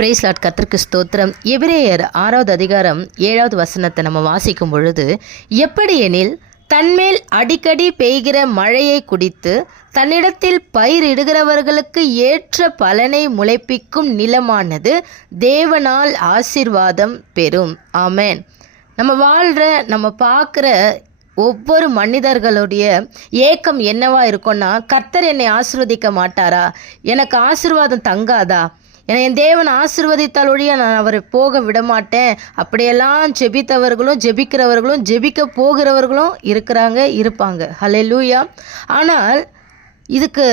Price Lord, கர்த்தருக்கு ஸ்தோத்திரம். எபிரேயர் 6வது அதிகாரம் 7வது வசனத்தை நம்ம வாசிக்கும் பொழுது, எப்படி எனில் தன்மேல் அடிக்கடி பெய்கிற மழையை குடித்து தன்னிடத்தில் பயிரிடுகிறவர்களுக்கு ஏற்ற பலனை முளைப்பிக்கும் நிலமானது தேவனால் ஆசீர்வாதம் பெறும். ஆமென். நம்ம பார்க்குற ஒவ்வொரு மனிதர்களுடைய ஏக்கம் என்னவா இருக்கும்னா, கர்த்தர் என்னை ஆசீர்வதிக்க மாட்டாரா, எனக்கு ஆசீர்வாதம் தங்காதா, என் தேவன் ஆசீர்வதித்தால் ஒழிய நான் அவரை போக விட மாட்டேன். அப்படியெல்லாம் ஜெபித்தவர்களும் ஜெபிக்கிறவர்களும் ஜெபிக்க போகிறவர்களும் இருப்பாங்க. ஹல்லேலூயா. ஆனால் இதுக்கு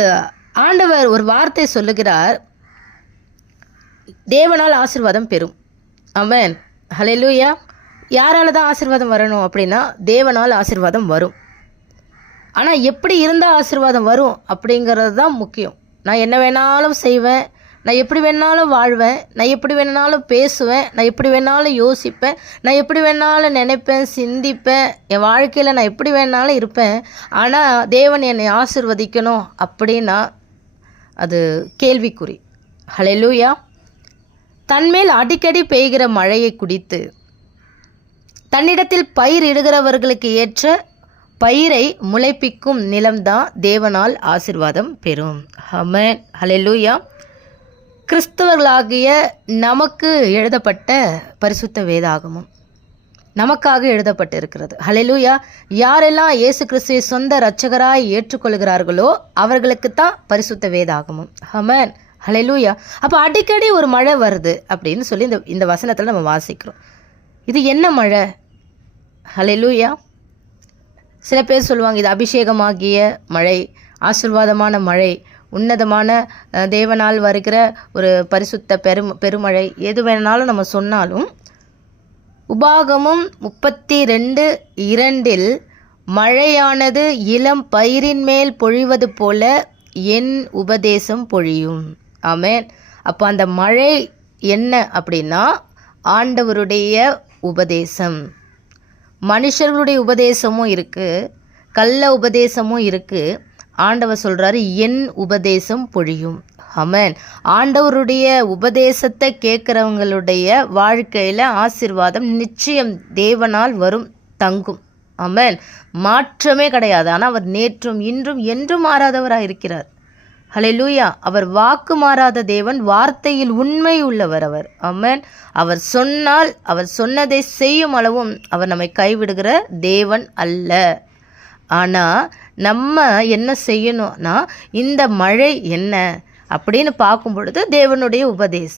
ஆண்டவர் ஒரு வார்த்தை சொல்லுகிறார், தேவனால் ஆசீர்வாதம் பெறும். ஆமென். ஹல்லேலூயா. யாரால தான் ஆசீர்வாதம் வரணும் அப்படின்னா, தேவனால் ஆசீர்வாதம் வரும். ஆனால் எப்படி இருந்தால் ஆசீர்வாதம் வரும் அப்படிங்கிறது தான் முக்கியம். நான் என்ன வேணாலும் செய்வேன், நான் எப்படி வேணாலும் வாழ்வேன், நான் எப்படி வேணாலும் பேசுவேன், நான் எப்படி வேணாலும் யோசிப்பேன், நான் எப்படி வேணாலும் நினைப்பேன், சிந்திப்பேன், என் வாழ்க்கையில் நான் எப்படி வேணாலும் இருப்பேன். ஆனால் தேவன் என்னை ஆசீர்வதிக்கணும் அப்படின்னா அது கேள்விக்குறி. ஹல்லேலூயா. தன்மேல் அடிக்கடி பெய்கிற மழையை குடித்து தன்னிடத்தில் பயிரிடுகிறவர்களுக்கு ஏற்ற பயிரை முளைப்பிக்கும் நிலம்தான் தேவனால் ஆசீர்வாதம் பெறும். ஆமென். ஹல்லேலூயா. கிறிஸ்தவர்களாகிய நமக்கு எழுதப்பட்ட பரிசுத்த வேதாகமம் நமக்காக எழுதப்பட்டிருக்கிறது. ஹல்லேலூயா. யாரெல்லாம் இயேசு கிறிஸ்துவை சொந்த இரட்சகராய் ஏற்றுக்கொள்கிறார்களோ அவர்களுக்கு தான் பரிசுத்த வேதாகமம். ஆமென். ஹல்லேலூயா. அப்போ அடிக்கடி ஒரு மழை வருது அப்படின்னு சொல்லி இந்த வசனத்தில் நம்ம வாசிக்கிறோம். இது என்ன மழை? ஹல்லேலூயா. சில பேர் சொல்லுவாங்க, இது அபிஷேகமாகிய மழை, ஆசீர்வாதமான மழை, உன்னதமான தேவனால் வருகிற ஒரு பரிசுத்த பெருமழை. எது வேணாலும் நம்ம சொன்னாலும், உபாகமம் 32:2 மழையானது இளம் பயிரின் மேல் பொழிவது போல என் உபதேசம் பொழியும். ஆமென். அப்போ அந்த மழை என்ன அப்படின்னா, ஆண்டவருடைய உபதேசம். மனுஷர்களுடைய உபதேசமும் இருக்குது, கள்ள உபதேசமும் இருக்குது. ஆண்டவர் சொல்கிறாரு, என் உபதேசம் பொழியும். ஆமென். ஆண்டவருடைய உபதேசத்தை கேட்குறவங்களுடைய வாழ்க்கையில் ஆசீர்வாதம் நிச்சயம் தேவனால் வரும், தங்கும். ஆமென். மாற்றமே கிடையாது. ஆனால் அவர் நேற்றும் இன்றும் என்றும் மாறாதவராக இருக்கிறார். ஹல்லேலூயா. அவர் வாக்கு மாறாத தேவன், வார்த்தையில் உண்மை உள்ளவர் அவர். ஆமென். அவர் சொன்னால் அவர் சொன்னதை செய்யும் அளவும் அவர் நம்மை கைவிடுகிற தேவன் அல்ல. ஆனால் நம்ம என்ன செய்யணும்னா, இந்த மழை என்ன அப்படின்னு பார்க்கும் பொழுது தேவனுடைய உபதேசம்.